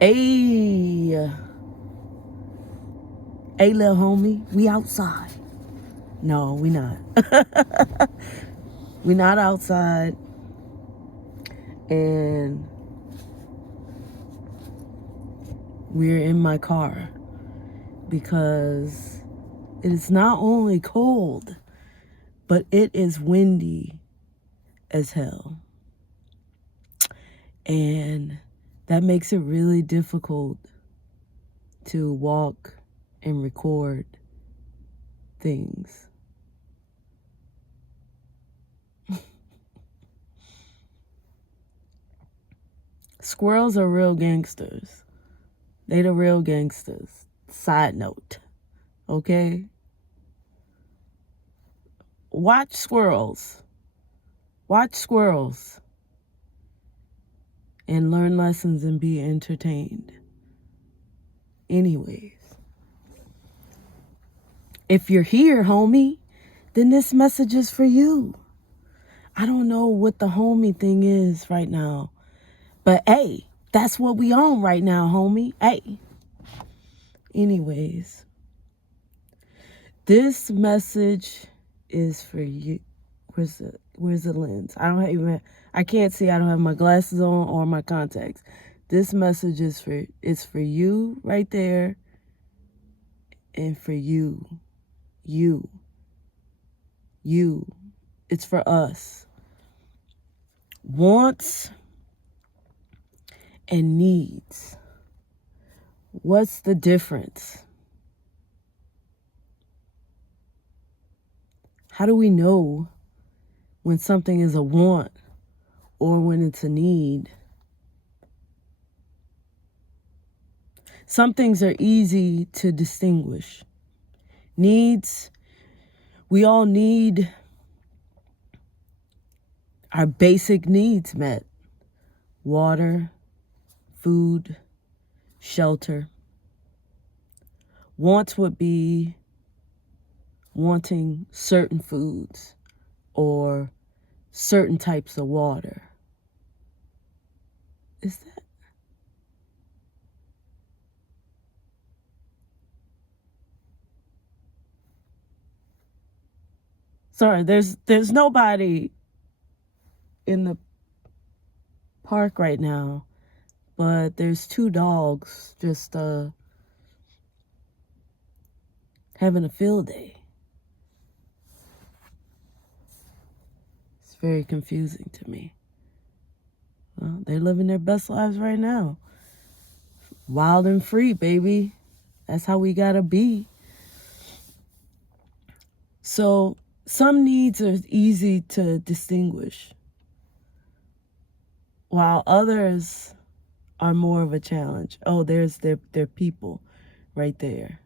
Hey, hey, Lil Homie, we outside. No, we not. We not outside, and we're in my car because it is not only cold, but it is windy as hell. And that makes it really difficult to walk and record things. Squirrels are real gangsters. They the real gangsters. Side note, okay? Watch squirrels. Watch squirrels. And learn lessons and be entertained. Anyways. If you're here, homie, then this message is for you. I don't know what the homie thing is right now. But hey, that's what we on right now, homie. Hey. Anyways. This message is for you. Where's the lens? I can't see. I don't have my glasses on or my contacts. This message is for you right there, and for you. You. It's for us. Wants and needs. What's the difference? How do we know when something is a want or when it's a need? Some things are easy to distinguish. Needs, we all need our basic needs met. Water, food, shelter. Wants would be wanting certain foods or certain types of water. Is that? Sorry, there's nobody in the park right now, but there's two dogs just having a field day. It's very confusing to me. Well, they're living their best lives right now. Wild and free, baby. That's how we gotta be. So some needs are easy to distinguish, while others are more of a challenge. Oh, there's their people right there.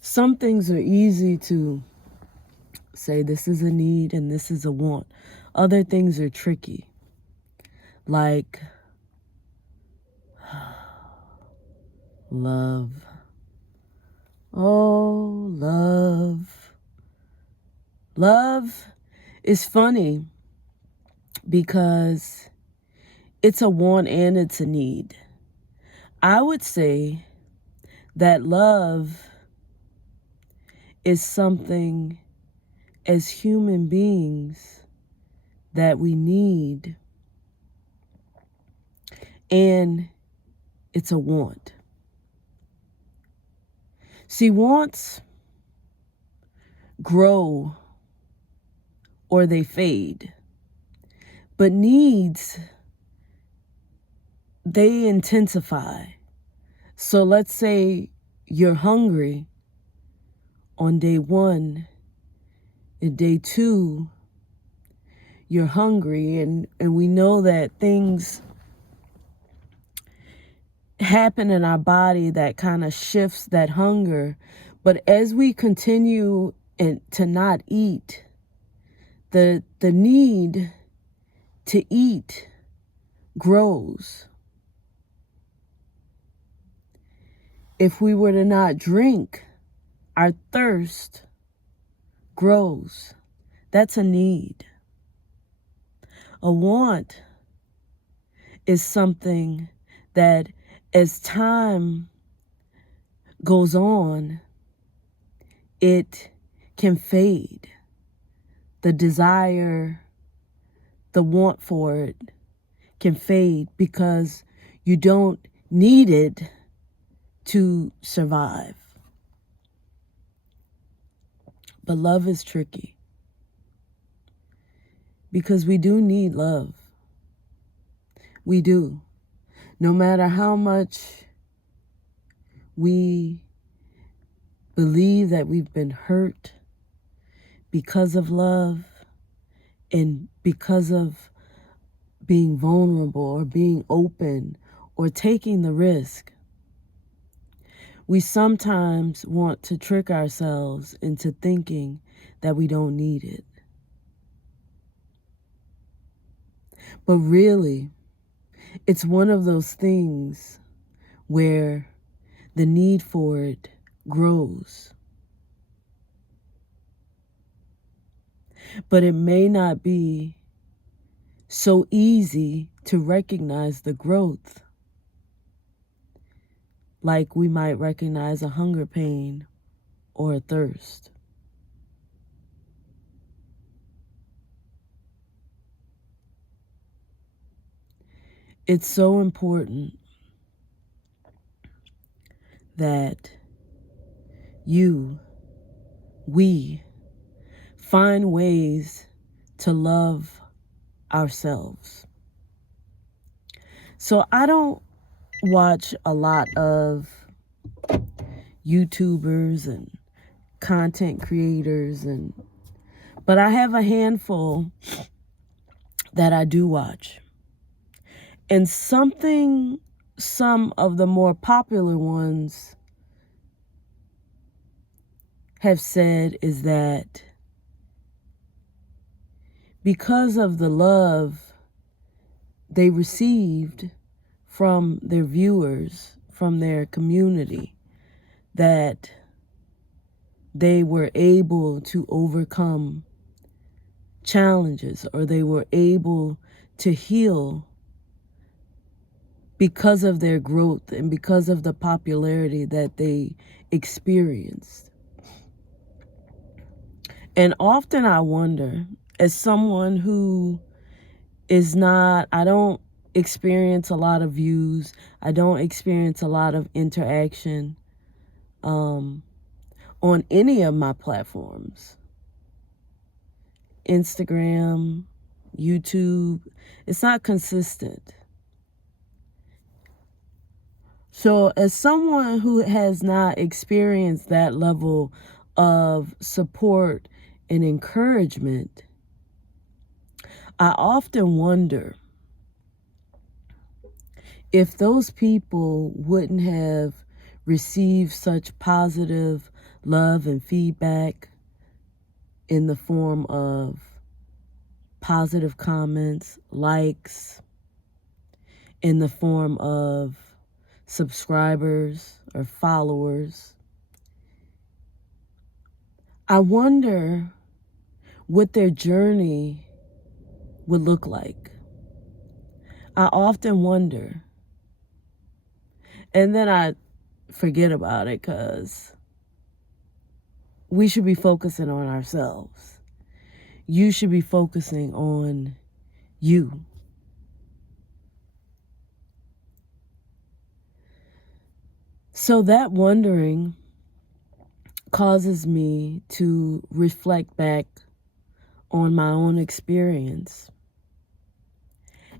Some things are easy to say this is a need and this is a want. Other things are tricky. Like love. Oh, love. Love is funny because it's a want and it's a need. I would say that love is something as human beings that we need, and it's a want. See, wants grow or they fade, but needs, they intensify. So let's say you're hungry on day 1, and day 2, you're hungry, and we know that things happen in our body that kind of shifts that hunger. But as we continue to not eat, the need to eat grows. If we were to not drink, our thirst grows. That's a need. A want is something that as time goes on, it can fade. The desire, the want for it can fade because you don't need it to survive. But love is tricky because we do need love. We do. No matter how much we believe that we've been hurt because of love and because of being vulnerable or being open or taking the risk, we sometimes want to trick ourselves into thinking that we don't need it. But really, it's one of those things where the need for it grows. But it may not be so easy to recognize the growth like we might recognize a hunger pain or a thirst. It's so important that we find ways to love ourselves. So I don't watch a lot of YouTubers and content creators, but I have a handful that I do watch. And some of the more popular ones have said is that because of the love they received from their viewers, from their community, that they were able to overcome challenges, or they were able to heal because of their growth and because of the popularity that they experienced. And often I wonder, as someone who I don't experience a lot of views, I don't experience a lot of interaction on any of my platforms. Instagram, YouTube, it's not consistent. So as someone who has not experienced that level of support and encouragement, I often wonder if those people wouldn't have received such positive love and feedback in the form of positive comments, likes, in the form of subscribers or followers. I wonder what their journey would look like. I often wonder. And then I forget about it because we should be focusing on ourselves. You should be focusing on you. So that wondering causes me to reflect back on my own experience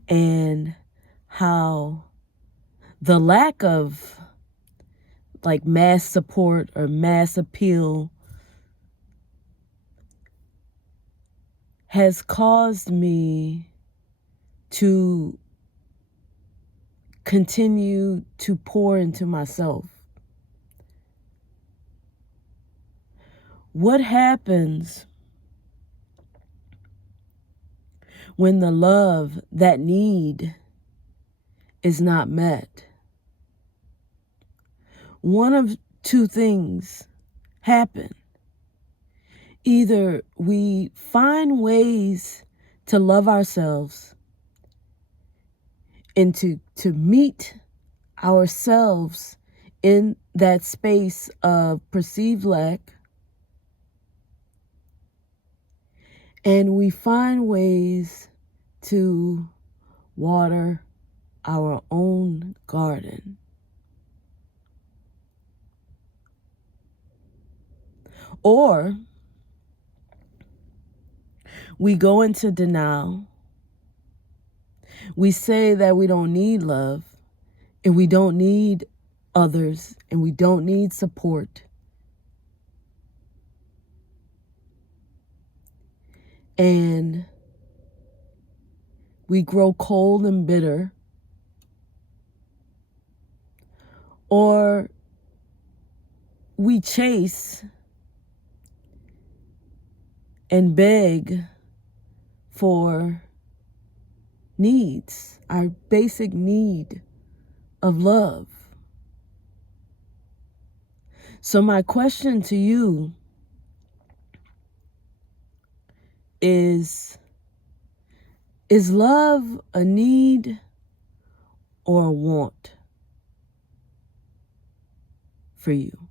and how the lack of mass support or mass appeal has caused me to continue to pour into myself. What happens when the love, that need, is not met? One of two things happen. Either we find ways to love ourselves and to meet ourselves in that space of perceived lack, and we find ways to water our own garden. Or we go into denial. We say that we don't need love, and we don't need others, and we don't need support. And we grow cold and bitter. Or we chase and beg for needs, our basic need of love. So my question to you is love a need or a want for you?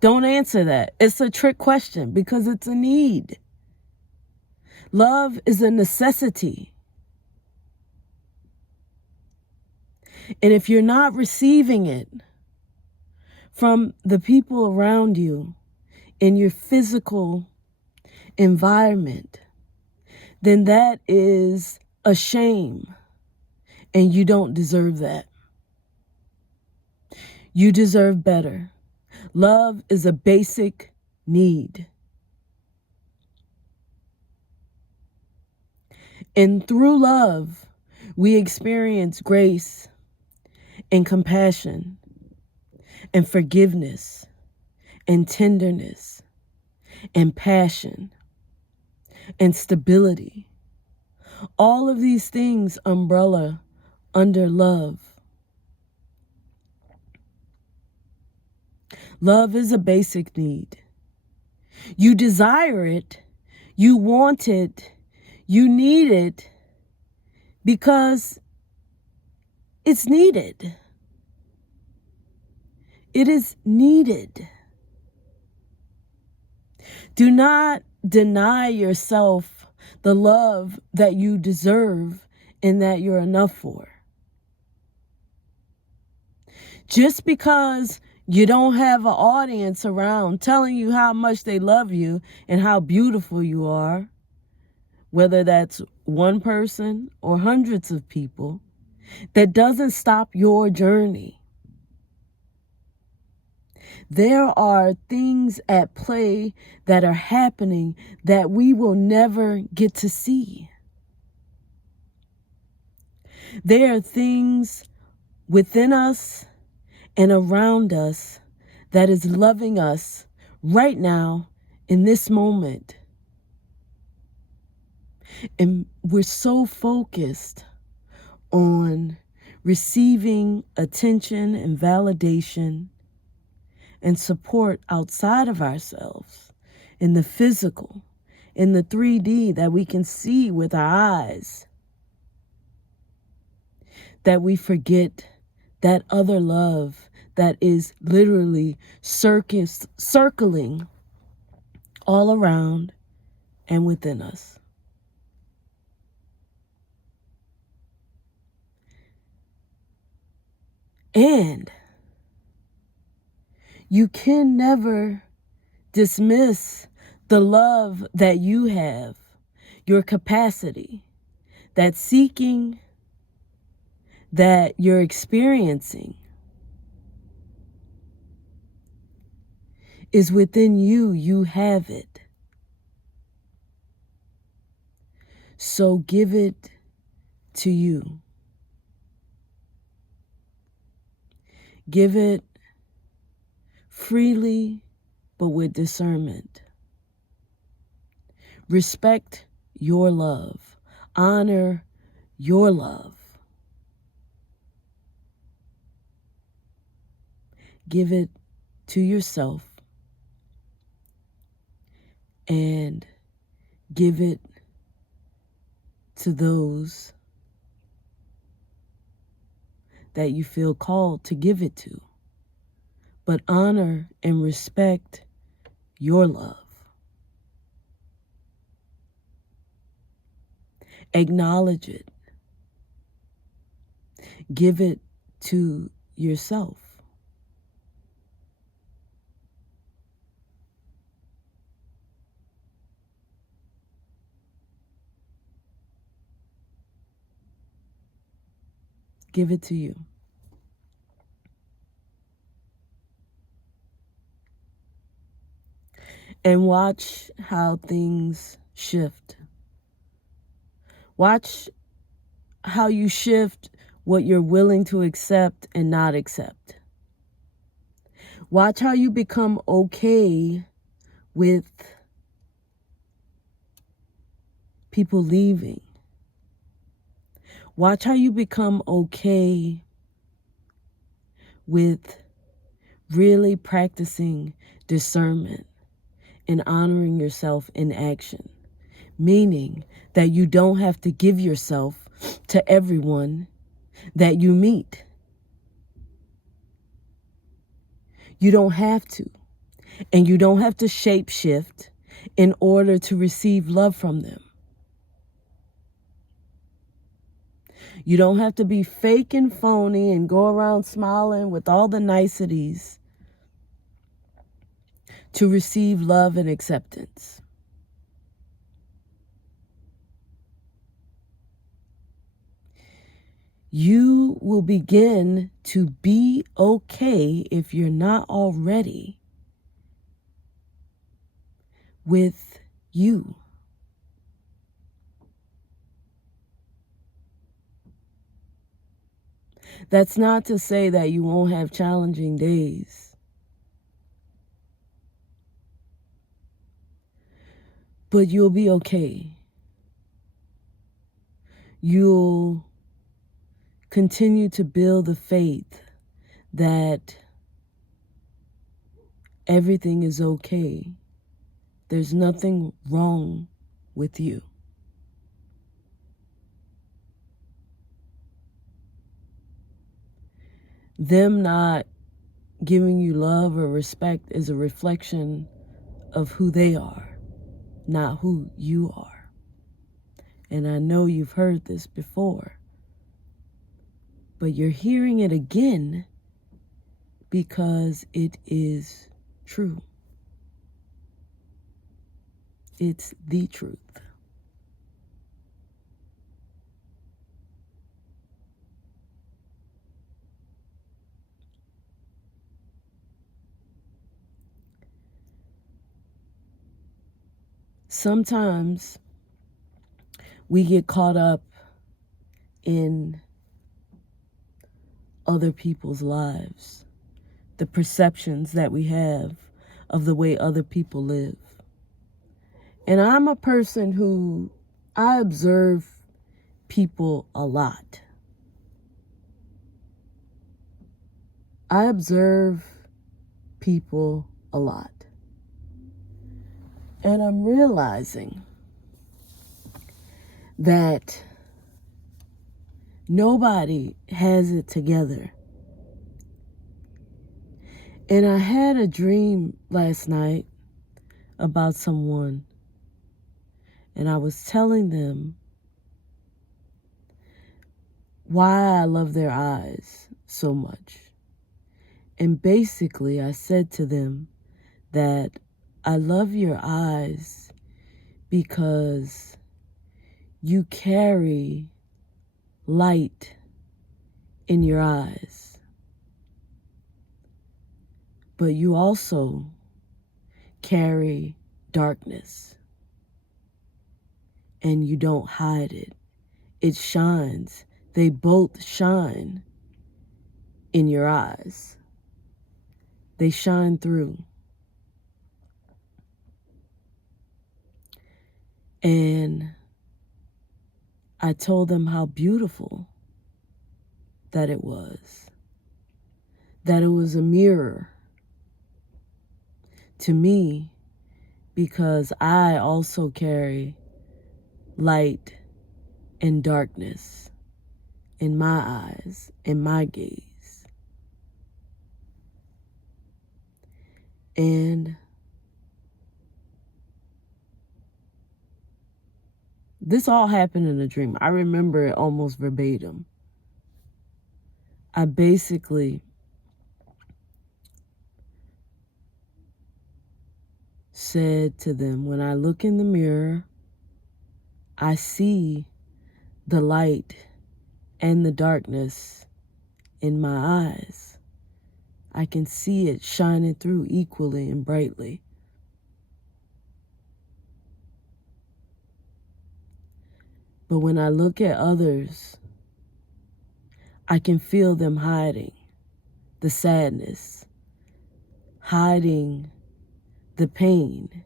Don't answer that. It's a trick question because it's a need. Love is a necessity. And if you're not receiving it from the people around you in your physical environment, then that is a shame, and you don't deserve that. You deserve better. Love is a basic need. And through love, we experience grace and compassion and forgiveness and tenderness and passion and stability. All of these things umbrella under love. Love is a basic need. You desire it, you want it, you need it because it's needed. It is needed. Do not deny yourself the love that you deserve and that you're enough for. Just because you don't have an audience around telling you how much they love you and how beautiful you are, whether that's one person or hundreds of people, that doesn't stop your journey. There are things at play that are happening that we will never get to see. There are things within us and around us that is loving us right now in this moment. And we're so focused on receiving attention and validation and support outside of ourselves, in the physical, in the 3D that we can see with our eyes, that we forget that other love that is literally circling all around and within us. And you can never dismiss the love that you have, your capacity, that seeking that you're experiencing is within you. You have it. So give it to you. Give it freely, but with discernment. Respect your love. Honor your love. Give it to yourself and give it to those that you feel called to give it to. But honor and respect your love. Acknowledge it. Give it to yourself. Give it to you. And watch how things shift. Watch how you shift what you're willing to accept and not accept. Watch how you become okay with people leaving. Watch how you become okay with really practicing discernment and honoring yourself in action. Meaning that you don't have to give yourself to everyone that you meet. You don't have to. And you don't have to shapeshift in order to receive love from them. You don't have to be fake and phony and go around smiling with all the niceties to receive love and acceptance. You will begin to be okay if you're not already with you. That's not to say that you won't have challenging days. But you'll be okay. You'll continue to build the faith that everything is okay. There's nothing wrong with you. Them not giving you love or respect is a reflection of who they are, not who you are. And I know you've heard this before, but you're hearing it again because it is true. It's the truth. Sometimes we get caught up in other people's lives, the perceptions that we have of the way other people live. And I'm a person who, I observe people a lot. I observe people a lot. And I'm realizing that nobody has it together. And I had a dream last night about someone, and I was telling them why I love their eyes so much. And basically, I said to them that I love your eyes because you carry light in your eyes. But you also carry darkness. And you don't hide it. It shines. They both shine in your eyes. They shine through. And I told them how beautiful that it was. That it was a mirror to me because I also carry light and darkness in my eyes, in my gaze. And this all happened in a dream. I remember it almost verbatim. I basically said to them, when I look in the mirror, I see the light and the darkness in my eyes. I can see it shining through equally and brightly. But when I look at others, I can feel them hiding the sadness, hiding the pain,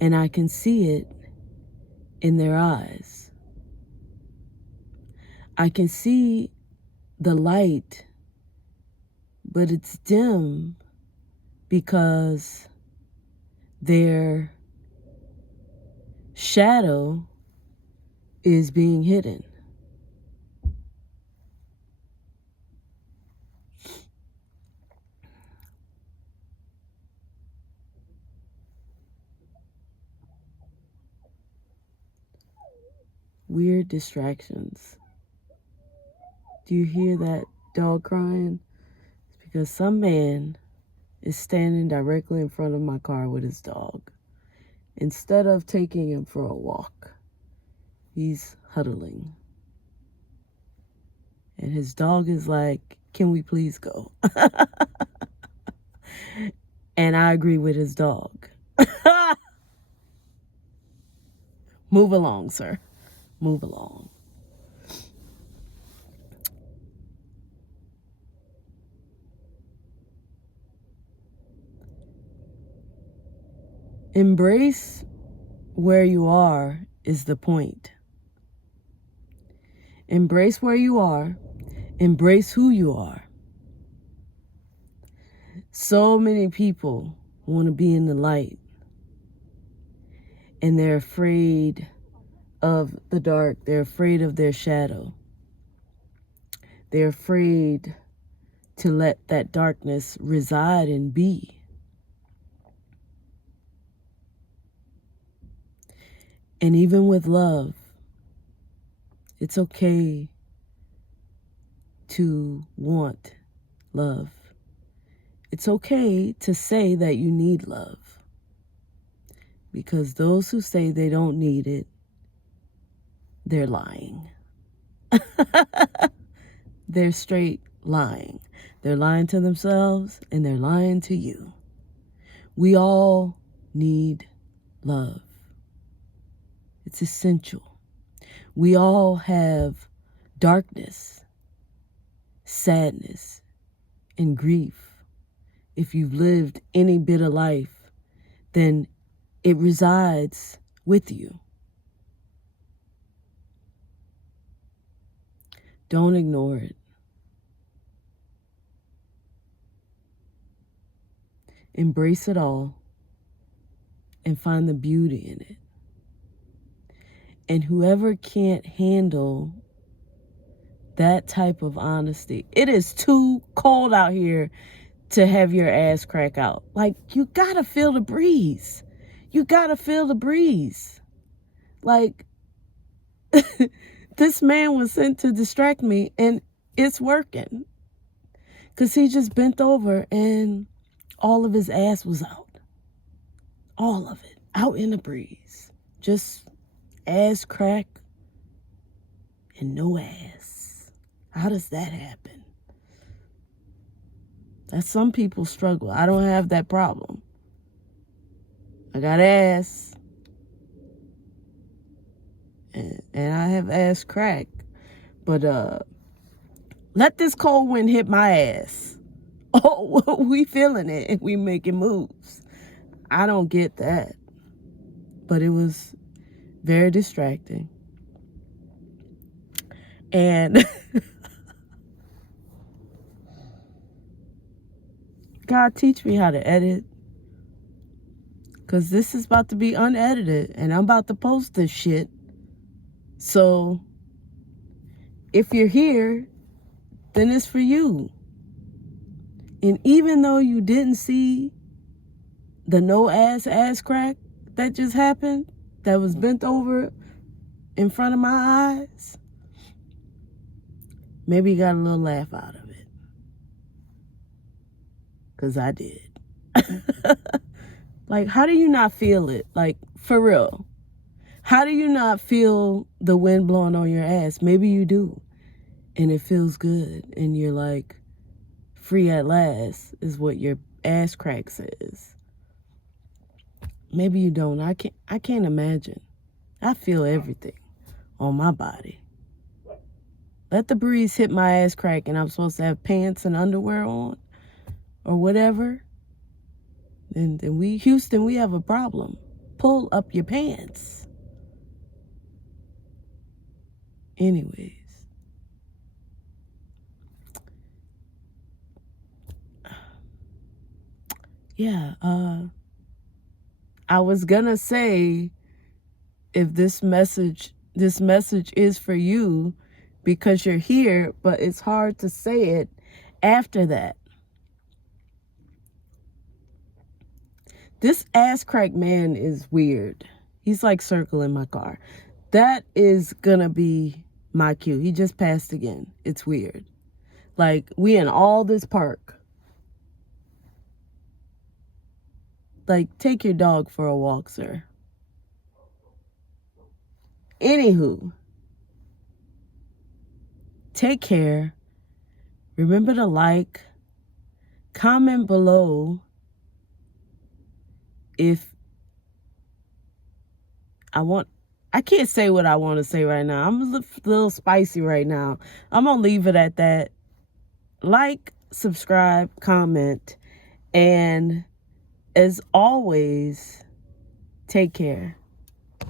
and I can see it in their eyes. I can see the light, but it's dim because their shadow is being hidden. Weird distractions. Do you hear that dog crying? It's because some man is standing directly in front of my car with his dog. Instead of taking him for a walk, he's huddling. And his dog is like, can we please go? And I agree with his dog. Move along, sir. Move along. Embrace where you are is the point. Embrace where you are. Embrace who you are. So many people want to be in the light, and they're afraid of the dark. They're afraid of their shadow. They're afraid to let that darkness reside and be. And even with love, it's okay to want love. It's okay to say that you need love. Because those who say they don't need it, they're lying. They're straight lying. They're lying to themselves and they're lying to you. We all need love. It's essential. We all have darkness, sadness, and grief. If you've lived any bit of life, then it resides with you. Don't ignore it. Embrace it all and find the beauty in it. And whoever can't handle that type of honesty, it is too cold out here to have your ass crack out. Like, you gotta feel the breeze. You gotta feel the breeze. Like, this man was sent to distract me, and it's working. Because he just bent over and all of his ass was out. All of it. Out in the breeze. Just ass crack and no ass. How does that happen? That's some people's struggle. I don't have that problem. I got ass. And I have ass crack. But let this cold wind hit my ass. Oh, we feeling it and we making moves. I don't get that. But it was very distracting. And God, teach me how to edit. Because this is about to be unedited and I'm about to post this shit. So if you're here, then it's for you. And even though you didn't see the no ass crack that just happened, that was bent over in front of my eyes, maybe you got a little laugh out of it. Because I did. Like, how do you not feel it? Like, for real. How do you not feel the wind blowing on your ass? Maybe you do. And it feels good. And you're like, free at last is what your ass crack says. Maybe you don't. I can't imagine. I feel everything on my body. Let the breeze hit my ass crack and I'm supposed to have pants and underwear on or whatever. And then Houston, we have a problem. Pull up your pants. Anyways. Yeah, I was gonna say, if this message is for you because you're here, but it's hard to say it after that. This ass crack man is weird. He's like circling my car. That is gonna be my cue. He just passed again. It's weird. Like, we in all this park. Like, take your dog for a walk, sir. Anywho, take care. Remember to like, comment below if I can't say what I want to say right now. I'm a little spicy right now. I'm going to leave it at that. Like, subscribe, comment, and as always, take care.